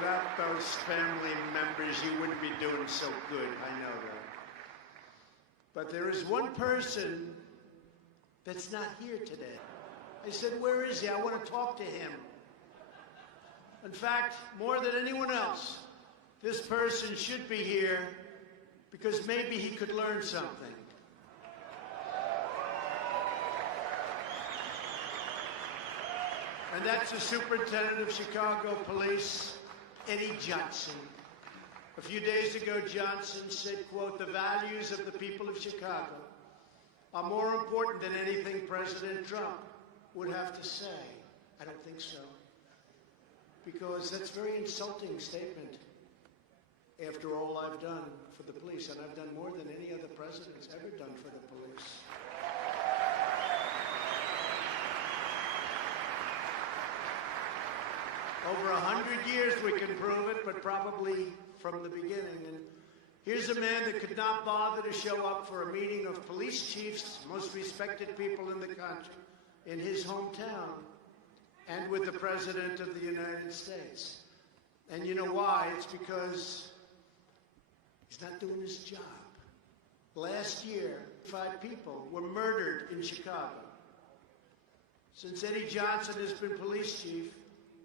Without those family members, you wouldn't be doing so good. I know that. But there is one person that's not here today. I said, where is he? I want to talk to him. In fact, more than anyone else, this person should be here because maybe he could learn something. And that's the Superintendent of Chicago Police, Eddie Johnson. A few days ago, Johnson said, quote, "The values of the people of Chicago are more important than anything President Trump would have to say." I don't think so. Because that's a very insulting statement after all I've done for the police. And I've done more than any other president's ever done for the police. Over 100 years we can prove it, but probably from the beginning. And here's a man that could not bother to show up for a meeting of police chiefs, most respected people in the country, in his hometown, and with the President of the United States. And you know why? It's because he's not doing his job. Last year, 5 people were murdered in Chicago. Since Eddie Johnson has been police chief,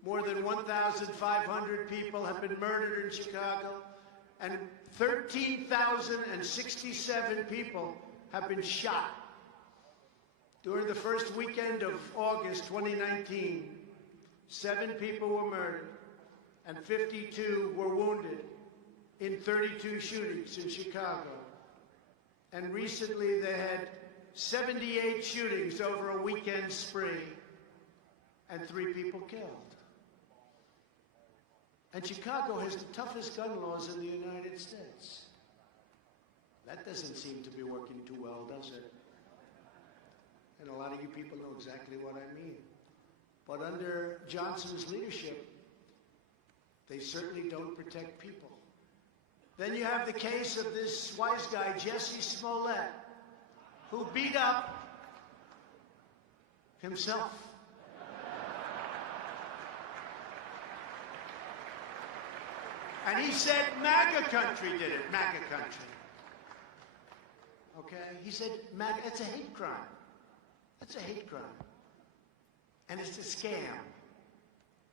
more than 1,500 people have been murdered in Chicago, and 13,067 people have been shot. During the first weekend of August 2019, 7 people were murdered and 52 were wounded in 32 shootings in Chicago. And recently they had 78 shootings over a weekend spree and 3 people killed. And Chicago has the toughest gun laws in the United States. That doesn't seem to be working too well, does it? And a lot of you people know exactly what I mean. But under Johnson's leadership, they certainly don't protect people. Then you have the case of this wise guy, Jesse Smollett, who beat up himself. And he said MAGA country did it, MAGA country. Okay? He said MAGA, it's a hate crime. That's a hate crime. And it's a scam.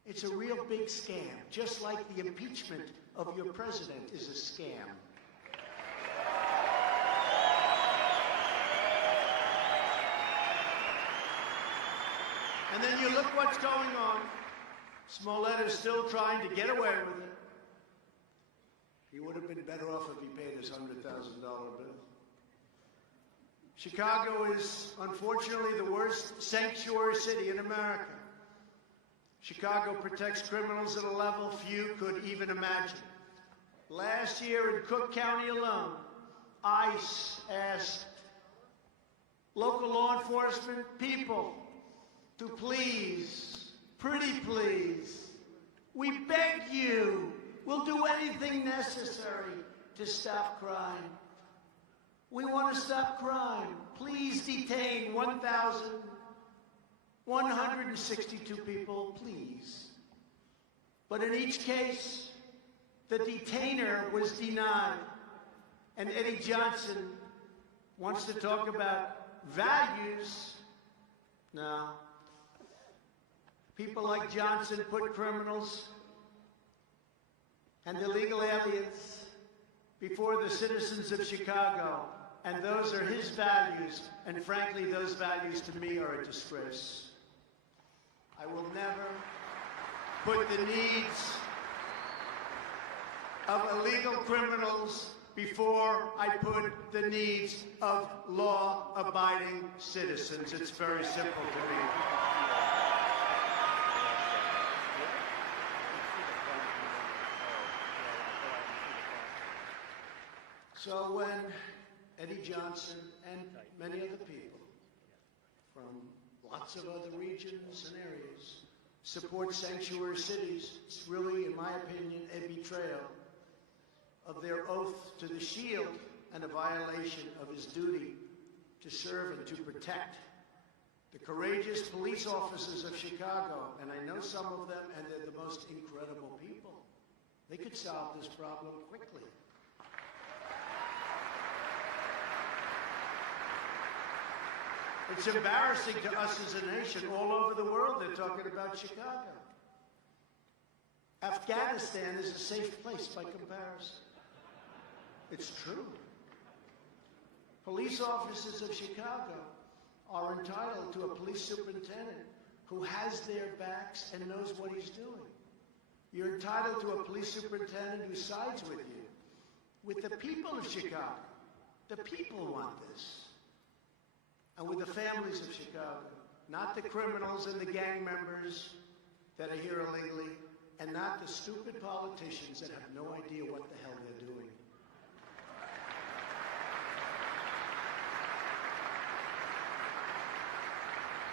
It's a real big scam, just like the impeachment of your president is a scam. And then you look what's going on. Smollett is still trying to get away with it. He would have been better off if he paid his $100,000 bill. Chicago is, unfortunately, the worst sanctuary city in America. Chicago protects criminals at a level few could even imagine. Last year in Cook County alone, ICE asked local law enforcement people to please, pretty please, we beg you, we'll do anything necessary to stop crime. We want to stop crime. Please detain 1,162 people, please. But in each case, the detainer was denied. And Eddie Johnson wants to talk about values. No. People like Johnson put criminals and illegal aliens before the citizens of Chicago. And those are his values. And frankly, those values to me are a disgrace. I will never put the needs of illegal criminals before I put the needs of law-abiding citizens. It's very simple to me. So when Eddie Johnson and many other people from lots of other regions and areas support sanctuary cities, it's really, in my opinion, a betrayal of their oath to the shield and a violation of his duty to serve and to protect the courageous police officers of Chicago. And I know some of them, and they're the most incredible people. They could solve this problem quickly. It's embarrassing to us as a nation. All over the world, they're talking about Chicago. Afghanistan is a safe place by comparison. It's true. Police officers of Chicago are entitled to a police superintendent who has their backs and knows what he's doing. You're entitled to a police superintendent who sides with you, with the people of Chicago. The people want this. And with the families of Chicago, not the criminals and the gang members that are here illegally, and not the stupid politicians that have no idea what the hell they're doing.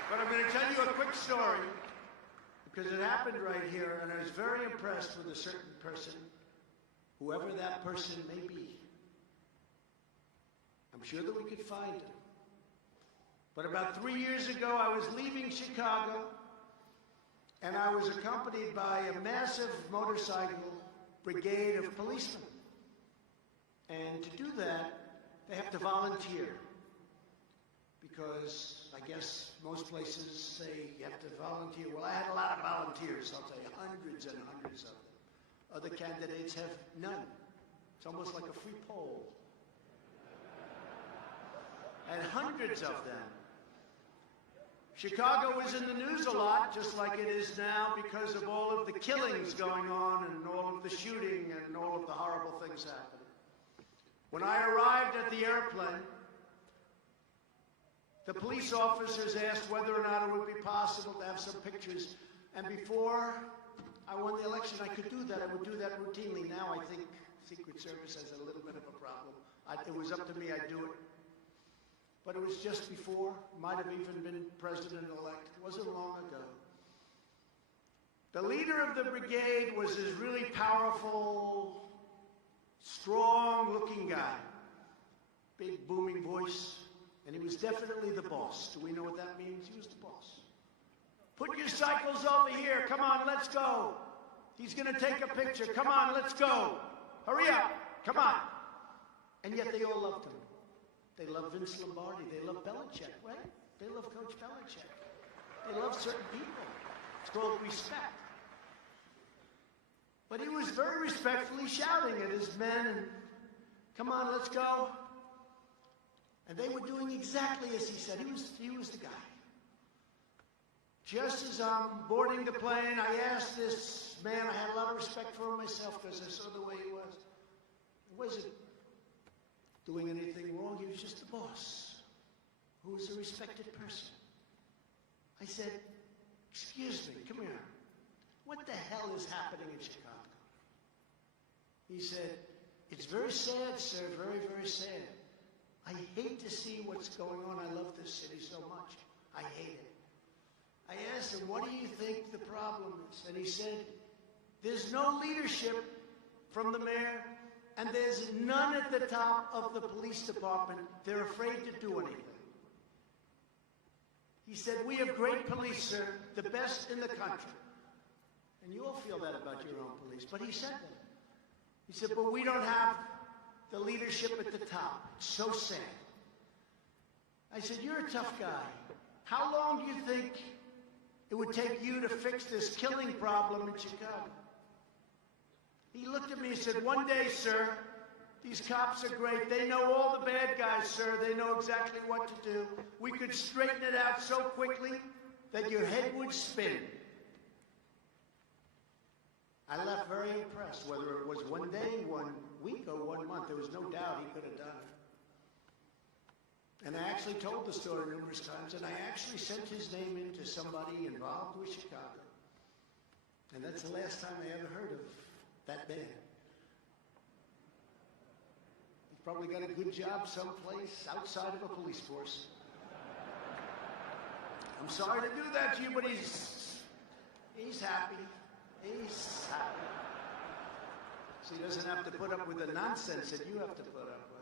But I'm going to tell you a quick story, because it happened right here, and I was very impressed with a certain person, whoever that person may be. I'm sure that we could find him. But about 3 years ago, I was leaving Chicago, and I was accompanied by a massive motorcycle brigade of policemen. And to do that, they have to volunteer, because I guess most places say you have to volunteer. Well, I had a lot of volunteers, I'll tell you, hundreds and hundreds of them. Other candidates have none. It's almost like a free poll. And hundreds of them. Chicago is in the news a lot, just like it is now, because of all of the killings going on and all of the shooting and all of the horrible things happening. When I arrived at the airplane, the police officers asked whether or not it would be possible to have some pictures. And before I won the election, I could do that. I would do that routinely. Now I think Secret Service has a little bit of a problem. It was up to me, I'd do it. But it was just before, might have even been president-elect. It wasn't long ago. The leader of the brigade was this really powerful, strong-looking guy. Big, booming voice. And he was definitely the boss. Do we know what that means? He was the boss. Put your cycles over here. Come on, let's go. He's going to take a picture. Come on, let's go. Hurry up. Come on. And yet they all loved him. They love Vince Lombardi. They love Belichick, right? They love Coach Belichick. They love certain people. It's called respect. But he was very respectfully shouting at his men, and come on, let's go. And they were doing exactly as he said. He was the guy. Just as I'm boarding the plane, I asked this man, I had a lot of respect for him myself because I saw the way he was. He wasn't doing anything wrong. He was just the boss, who was a respected person. I said, excuse me, come here. What the hell is happening in Chicago? He said, it's very sad, sir, very, very sad. I hate to see what's going on. I love this city so much. I hate it. I asked him, what do you think the problem is? And he said, there's no leadership from the mayor, and there's none at the top of the police department. They're afraid to do anything. He said, we have great police, sir, the best in the country. And you all feel that about your own police, but he said that. He said, but we don't have the leadership at the top. It's so sad. I said, you're a tough guy. How long do you think it would take you to fix this killing problem in Chicago? He looked at me and said, one day, sir, these cops are great. They know all the bad guys, sir. They know exactly what to do. We could straighten it out so quickly that your head would spin. I left very impressed, whether it was one day, 1 week, or 1 month. There was no doubt he could have done it. And I actually told the story numerous times, and I actually sent his name in to somebody involved with Chicago. And that's the last time I ever heard of that man. He's probably got a good job someplace outside of a police force. I'm sorry to do that to you, but he's happy. He's happy. So he doesn't have to put up with the nonsense that you have to put up with.